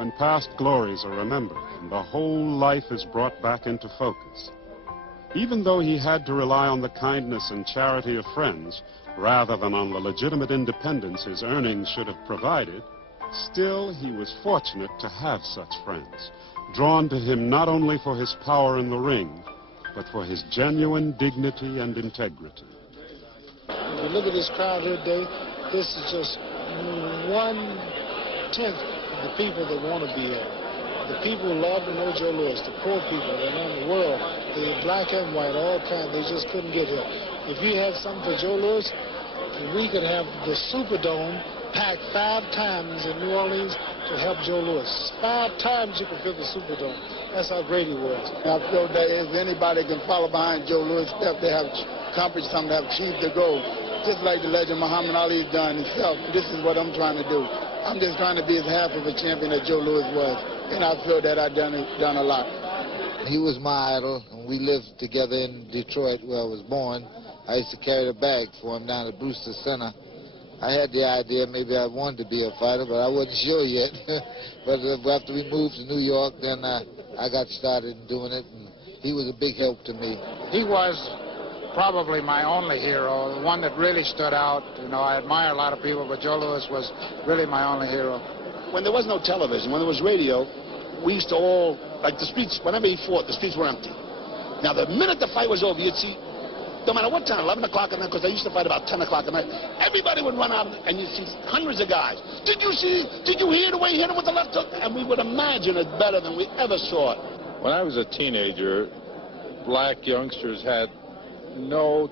when past glories are remembered and the whole life is brought back into focus. Even though he had to rely on the kindness and charity of friends, rather than on the legitimate independence his earnings should have provided, still he was fortunate to have such friends, drawn to him not only for his power in the ring, but for his genuine dignity and integrity. If you look at this crowd here today, this is just 1/10 of the people that want to be here. The people who love to know Joe Louis, the poor people around the world, the black and white, all kinds, they just couldn't get here. If we had something for Joe Louis, we could have the Superdome packed 5 times in New Orleans to help Joe Louis. 5 times you could fill the Superdome. That's how great he was. I feel that if anybody can follow behind Joe Louis' step, they have accomplished something, they have achieved the goal. Just like the legend Muhammad Ali done himself. This is what I'm trying to do. I'm just trying to be as half of a champion that Joe Louis was. And I feel that I've done a lot. He was my idol, and we lived together in Detroit where I was born. I used to carry the bag for him down at Brewster Center. I had the idea maybe I wanted to be a fighter, but I wasn't sure yet. But after we moved to New York, then I got started doing it, and he was a big help to me. He was probably my only hero, the one that really stood out. You know, I admire a lot of people, but Joe Louis was really my only hero. When there was no television, when there was radio, we used to all, like the streets, whenever he fought, the streets were empty. Now, the minute the fight was over, you'd see, no matter what time, 11 o'clock at night, because they used to fight about 10 o'clock at night, everybody would run out and you'd see hundreds of guys. Did you hear the way he hit him with the left hook? And we would imagine it better than we ever saw it. When I was a teenager, black youngsters had no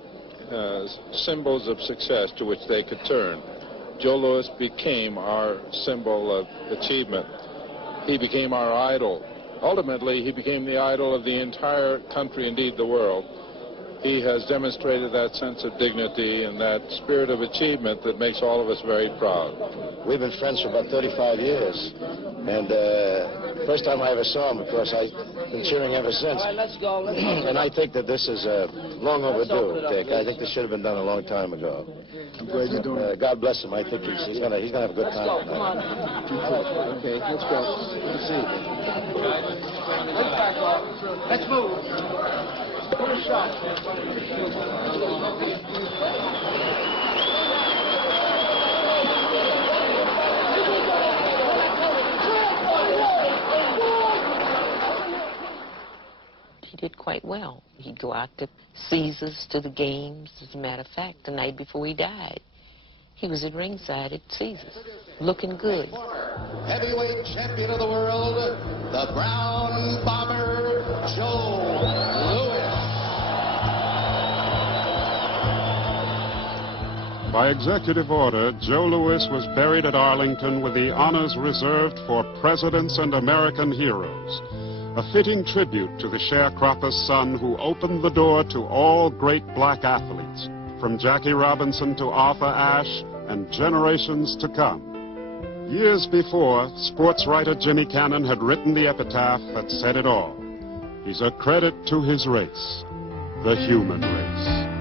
symbols of success to which they could turn. Joe Louis became our symbol of achievement. He became our idol. Ultimately, he became the idol of the entire country, indeed the world. He has demonstrated that sense of dignity and that spirit of achievement that makes all of us very proud. We've been friends for about 35 years. And first time I ever saw him, of course, I've been cheering ever since. All right, let's go. And I think that this is long overdue, Dick. I think this should have been done a long time ago. I'm glad you're doing it. God bless him. I think he's gonna have a good time. Let's go, come on. Okay, let's go. Let's see. Let's move. First shot. He did quite well. He'd go out to Caesars, to the games. As a matter of fact, the night before he died, he was at ringside at Caesars, looking good. Heavyweight champion of the world, the Brown Bomber, Joe Louis. By executive order, Joe Louis was buried at Arlington with the honors reserved for presidents and American heroes. A fitting tribute to the sharecropper's son who opened the door to all great black athletes, from Jackie Robinson to Arthur Ashe and generations to come. Years before, sports writer Jimmy Cannon had written the epitaph that said it all. He's a credit to his race, the human race.